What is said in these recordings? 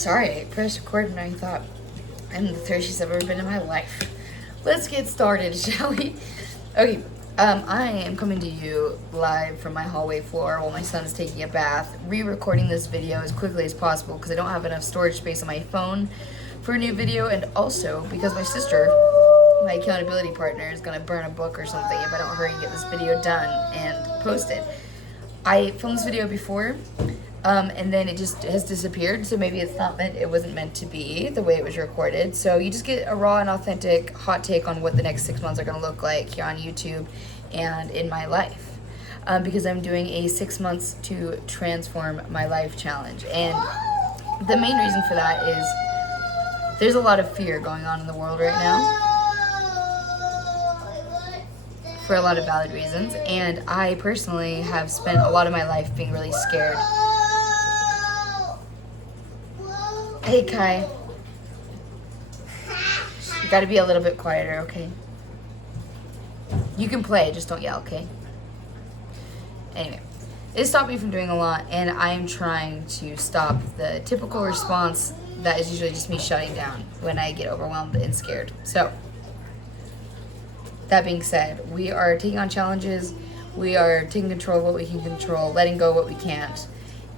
Sorry, I pressed record and I thought I'm the thirstiest I've ever been in my life. Let's get started, shall we? Okay, I am coming to you live from my hallway floor while my son's taking a bath, re-recording this video as quickly as possible because I don't have enough storage space on my phone for a new video, and also because my sister, my accountability partner, is gonna burn a book or something if I don't hurry and get this video done and post it. I filmed this video before, and then it just has disappeared, so maybe it wasn't meant to be the way it was recorded. So you just get a raw and authentic hot take on what the next 6 months are going to look like here on YouTube and in my life, because I'm doing a 6 months to transform my life challenge. And the main reason for that is there's a lot of fear going on in the world right now, for a lot of valid reasons, and I personally have spent a lot of my life being really scared. Hey, Kai. You gotta be a little bit quieter, okay? You can play, just don't yell, okay? Anyway, it stopped me from doing a lot, and I am trying to stop the typical response that is usually just me shutting down when I get overwhelmed and scared. So, that being said, we are taking on challenges, we are taking control of what we can control, letting go of what we can't,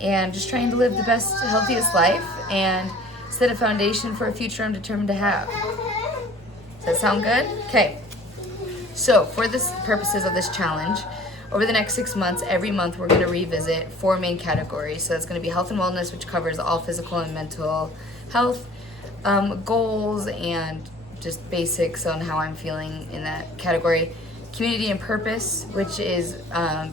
and just trying to live the best, healthiest life and set a foundation for a future I'm determined to have. Does that sound good? Okay. So, for the purposes of this challenge, over the next 6 months, every month we're going to revisit 4 main categories. So that's going to be health and wellness, which covers all physical and mental health, goals, and just basics on how I'm feeling in that category. Community and purpose, which is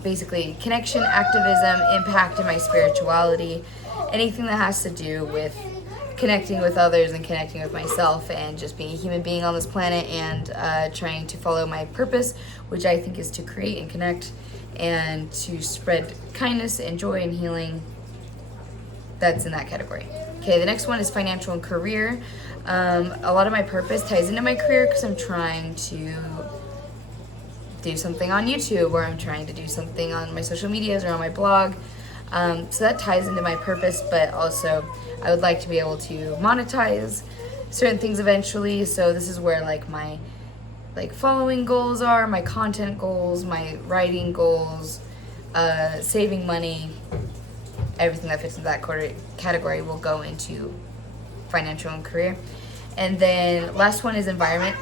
basically connection, activism, impact, and my spirituality. Anything that has to do with connecting with others and connecting with myself and just being a human being on this planet and trying to follow my purpose, which I think is to create and connect and to spread kindness and joy and healing. That's in that category. Okay, the next one is financial and career. A lot of my purpose ties into my career because I'm trying to do something on YouTube, or I'm trying to do something on my social medias or on my blog. So that ties into my purpose, but also I would like to be able to monetize certain things eventually. So this is where my following goals are, my content goals, my writing goals, saving money. Everything that fits into that category will go into financial and career. And then last one is environment.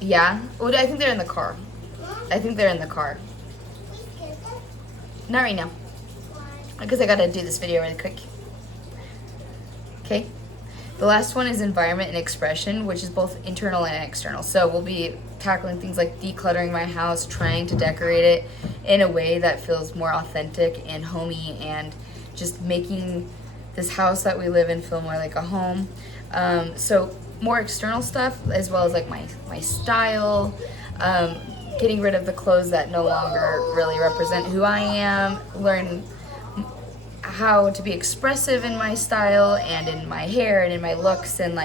Yeah? Well, I think they're in the car. Not right now. Because I gotta do this video really quick. Okay? The last one is environment and expression, which is both internal and external. So we'll be tackling things like decluttering my house, trying to decorate it in a way that feels more authentic and homey, and just making this house that we live in feel more like a home. So more external stuff, as well as my style, getting rid of the clothes that no longer really represent who I am, learn how to be expressive in my style and in my hair and in my looks, and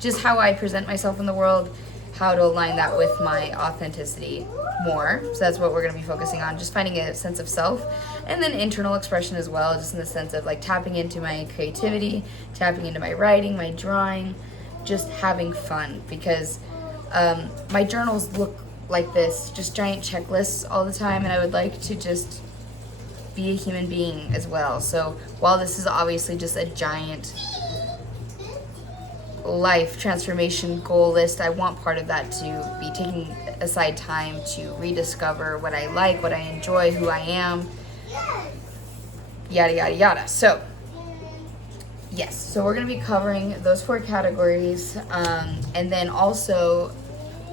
just how I present myself in the world, how to align that with my authenticity more. So that's what we're going to be focusing on, just finding a sense of self. And then internal expression as well, just in the sense of tapping into my creativity, tapping into my writing, my drawing, just having fun, because my journals look like this, just giant checklists all the time, and I would like to just be a human being as well. So while this is obviously just a giant life transformation goal list, I want part of that to be taking aside time to rediscover what I like, what I enjoy, who I am, yada yada yada. So yes, so we're going to be covering those 4 categories, and then also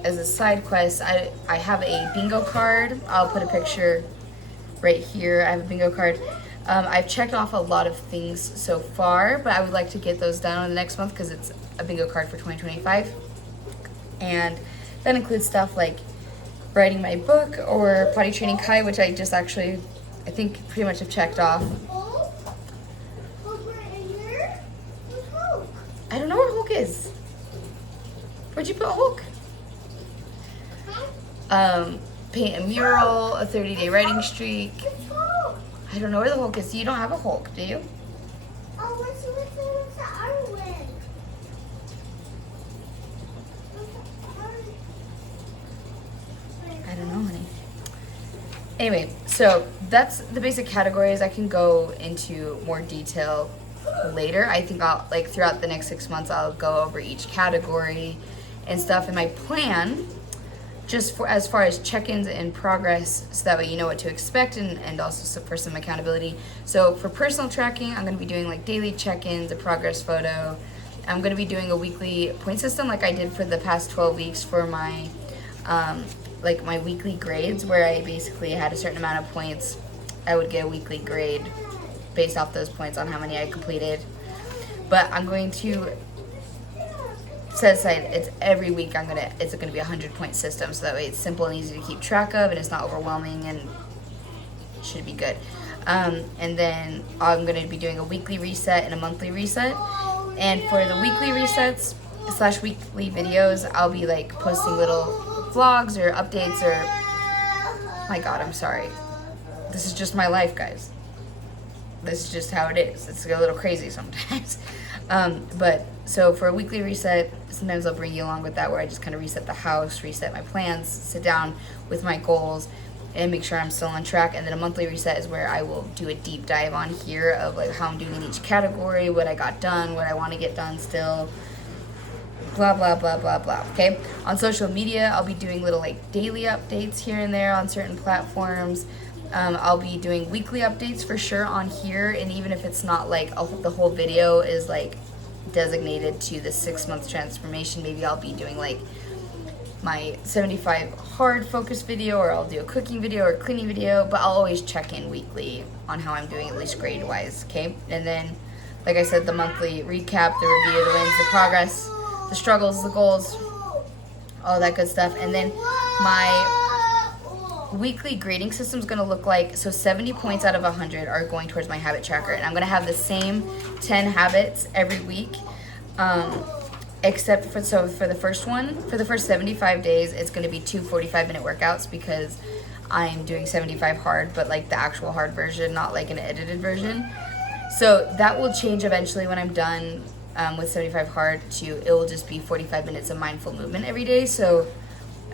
as a side quest, I have a bingo card. I'll put a picture right here. I have a bingo card. I've checked off a lot of things so far, but I would like to get those done in the next month because it's a bingo card for 2025. And that includes stuff like writing my book or potty training Kai, which I just actually, I think, pretty much have checked off. I don't know where Hulk is. Where'd you put Hulk? Paint a mural, a 30-day writing streak. I don't know where the Hulk is. You don't have a Hulk, do you? Oh, what's with Anyway, so that's the basic categories. I can go into more detail later. I think I'll, like, throughout the next 6 months, I'll go over each category and stuff. And my plan, just for as far as check-ins and progress, so that way you know what to expect, and also for some accountability. So for personal tracking, I'm going to be doing like daily check-ins, a progress photo. I'm going to be doing a weekly point system like I did for the past 12 weeks for my like my weekly grades, where I basically had a certain amount of points. I would get a weekly grade based off those points on how many I completed. But I'm going to set aside, it's every week it's gonna be a 100-point system, so that way it's simple and easy to keep track of, and it's not overwhelming, and it should be good. And then I'm gonna be doing a weekly reset and a monthly reset. And for the weekly resets / weekly videos, I'll be like posting little vlogs or updates or, my God, I'm sorry. This is just my life, guys. This is just how it is. It's a little crazy sometimes. But so for a weekly reset, sometimes I'll bring you along with that, where I just kind of reset the house, reset my plans, sit down with my goals, and make sure I'm still on track. And then a monthly reset is where I will do a deep dive on here of like how I'm doing in each category, what I got done, what I want to get done still, blah, blah, blah, blah, blah. Okay. On social media, I'll be doing little like daily updates here and there on certain platforms. I'll be doing weekly updates for sure on here, and even if it's not like the whole video is like designated to the 6-month transformation, maybe I'll be doing like my 75 hard focus video, or I'll do a cooking video or cleaning video, but I'll always check in weekly on how I'm doing, at least grade wise. Okay. And then, like I said, the monthly recap, the review, the wins, the progress, the struggles, the goals, all that good stuff. And then my weekly grading system is going to look like, so 70 points out of 100 are going towards my habit tracker, and I'm going to have the same 10 habits every week, except for the first one, for the first 75 days, it's going to be 2 45-minute workouts, because I'm doing 75 hard, but like the actual hard version, not like an edited version. So that will change eventually when I'm done with 75 hard it will just be 45 minutes of mindful movement every day, so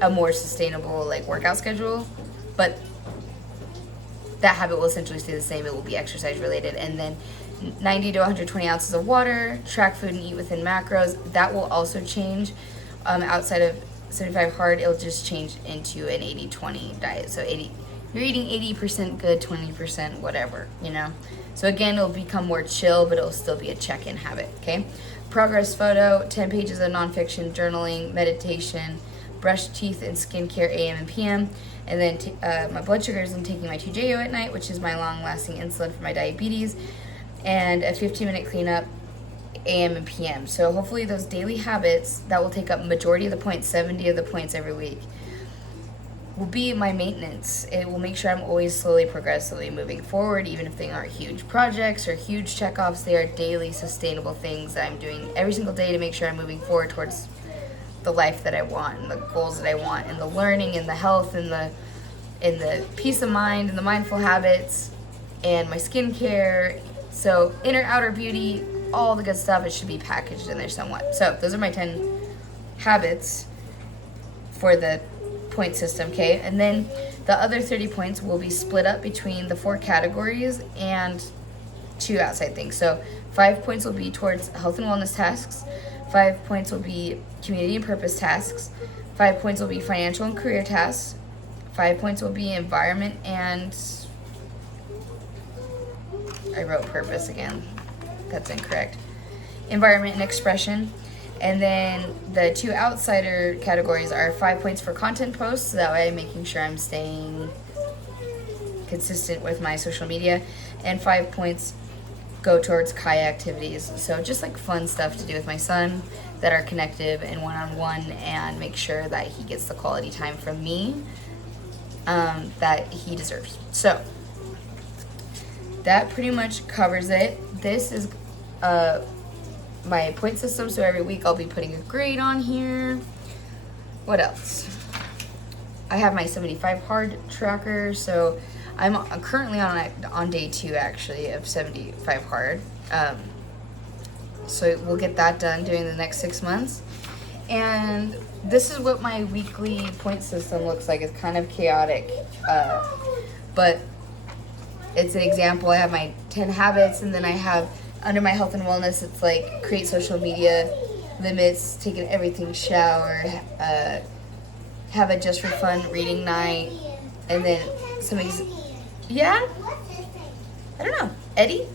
a more sustainable like workout schedule. But that habit will essentially stay the same. It will be exercise related. And then 90 to 120 ounces of water, track food and eat within macros. That will also change. Outside of 75 hard, it'll just change into an 80-20 diet. So you're eating 80% good, 20% whatever, you know. So again, it'll become more chill, but it'll still be a check-in habit, okay? Progress photo, 10 pages of nonfiction, journaling, meditation, brush teeth and skincare AM and PM. And then my blood sugars, I'm taking my TJO at night, which is my long-lasting insulin for my diabetes, and a 15-minute cleanup AM and PM. So hopefully those daily habits that will take up majority of the points, 70 of the points every week, will be my maintenance. It will make sure I'm always slowly, progressively moving forward, even if they aren't huge projects or huge checkoffs. They are daily sustainable things that I'm doing every single day to make sure I'm moving forward towards the life that I want, and the goals that I want, and the learning, and the health, and the peace of mind, and the mindful habits, and my skincare. So inner, outer beauty, all the good stuff, it should be packaged in there somewhat. So those are my 10 habits for the point system, okay? And then the other 30 points will be split up between the 4 categories and 2 outside things. So 5 points will be towards health and wellness tasks, 5 points will be community and purpose tasks, 5 points will be financial and career tasks, 5 points will be environment and, I wrote purpose again, that's incorrect, environment and expression. And then the 2 outsider categories are 5 points for content posts, so that way I'm making sure I'm staying consistent with my social media, and 5 points go towards Kaya activities. So just like fun stuff to do with my son that are connective and one-on-one, and make sure that he gets the quality time from me that he deserves. So that pretty much covers it. This is my point system, so every week I'll be putting a grade on here. What else? I have my 75 hard tracker, so I'm currently on day 2 actually of 75 hard. So we'll get that done during the next 6 months. And this is what my weekly point system looks like. It's kind of chaotic. but it's an example. I have my 10 habits, and then I have under my health and wellness, it's like create social media limits, take an everything shower, have a just for fun reading night, and then yeah? I don't know. Eddie?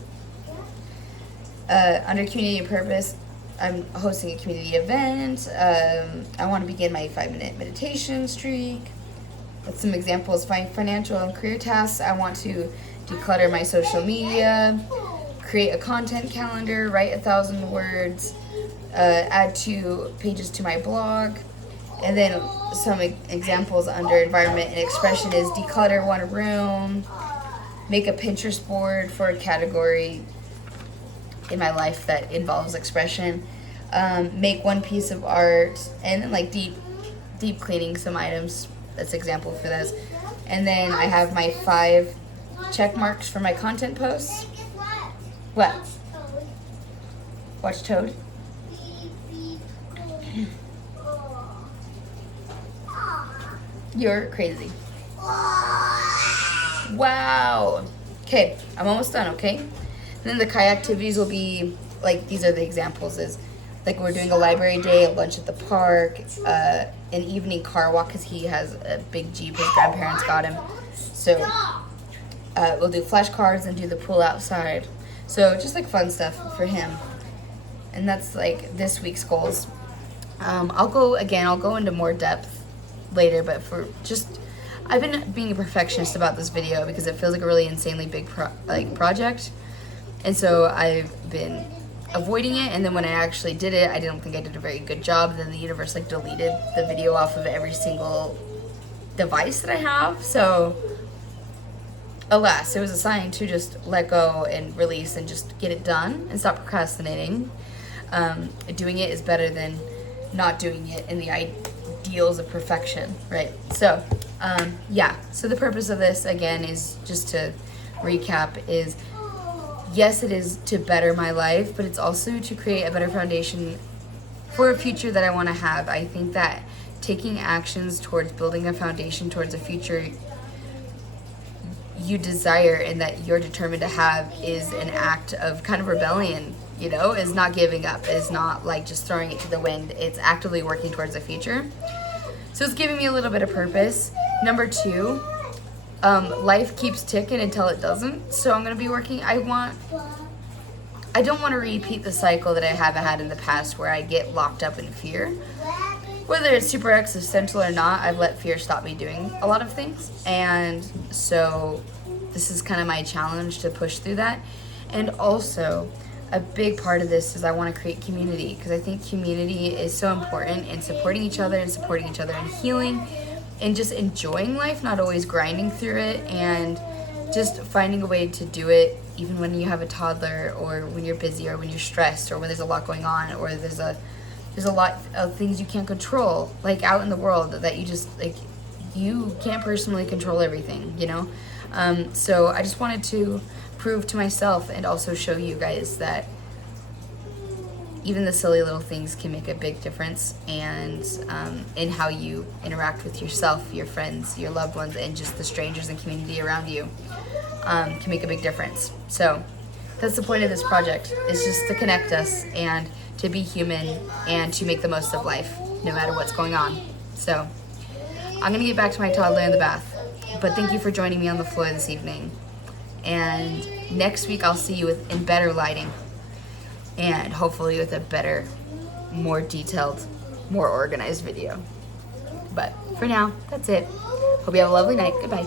Under community purpose, I'm hosting a community event. I want to begin my 5-minute meditation streak. With some examples, financial and career tasks. I want to declutter my social media, create a content calendar, write 1,000 words, add 2 pages to my blog. And then some examples under environment and expression is declutter 1 room, make a Pinterest board for a category in my life that involves expression, make 1 piece of art, and then like deep cleaning some items. That's example for this. And then I have my 5 check marks for my content posts. What? Watch Toad? You're crazy. Wow. Okay, I'm almost done, okay? And then the kayak activities will be, like, these are the examples, is, like, we're doing a library day, a lunch at the park, an evening car walk, because he has a big Jeep his grandparents got him. So, we'll do flashcards and do the pool outside. So, just, like, fun stuff for him. And that's, like, this week's goals. I'll go into more depth later, but I've been being a perfectionist about this video because it feels like a really insanely big project, and so I've been avoiding it. And then when I actually did it, I didn't think I did a very good job. Then the universe like deleted the video off of every single device that I have. So alas, it was a sign to just let go and release and just get it done and stop procrastinating. Doing it is better than not doing it in the ideals of perfection, right? So yeah, so the purpose of this again is just to recap is, yes, it is to better my life, but it's also to create a better foundation for a future that I want to have. I think that taking actions towards building a foundation towards a future you desire and that you're determined to have is an act of kind of rebellion, you know, is not giving up, is not like just throwing it to the wind. It's actively working towards a future. So it's giving me a little bit of purpose. Number 2, life keeps ticking until it doesn't. So I'm going to be working. I don't want to repeat the cycle that I have had in the past where I get locked up in fear. Whether it's super existential or not, I've let fear stop me doing a lot of things. And so this is kind of my challenge to push through that. And also, a big part of this is I want to create community, because I think community is so important in supporting each other and healing and just enjoying life, not always grinding through it, and just finding a way to do it even when you have a toddler, or when you're busy, or when you're stressed, or when there's a lot going on, or there's a lot of things you can't control, like out in the world, that you just, like, you can't personally control everything, you know? So I just wanted to prove to myself and also show you guys that even the silly little things can make a big difference, and in how you interact with yourself, your friends, your loved ones, and just the strangers and community around you can make a big difference. So that's the point of this project, is just to connect us and to be human and to make the most of life no matter what's going on. So I'm gonna get back to my toddler in the bath, but thank you for joining me on the floor this evening. And next week I'll see you in better lighting, and hopefully with a better, more detailed, more organized video. But for now, that's it. Hope you have a lovely night. Goodbye.